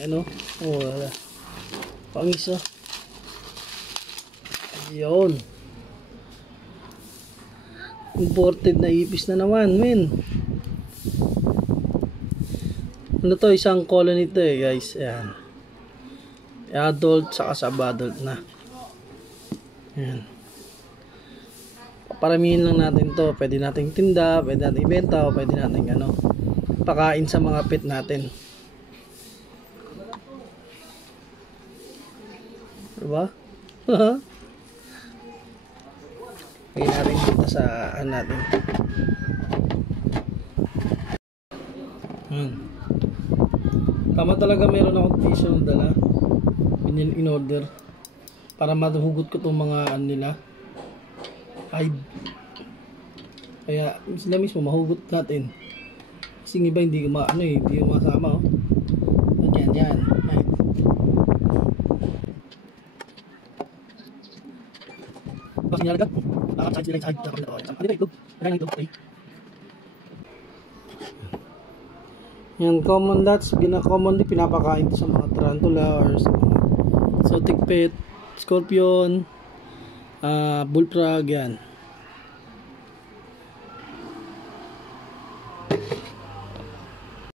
Ano? Oh, wala. Pangis oh. Yun. Imported na ipis na naman, men. Ano to? Isang colony to eh, guys. Ayan. Adult, saka sub-adult na. Ayan. Paramihin lang natin to. Pwede nating tinda, pwede nating ibenta, o pwede nating ano, pakain sa mga pet natin. Diba? Lagyan natin dito sa natin. Tama talaga, meron akong tissue na dala. In order para mahugot ko itong mga nila hide. Kaya sila mismo mahugot natin. Kasi iba hindi ko hindi ko masama oh. Yan. Hide. Kasi nalaga. Nakakaside sila sa hide. Yan, common lots, commonly pinapakain sa mga tarantula or sa mga exotic pet, scorpion, bullfrog, yan.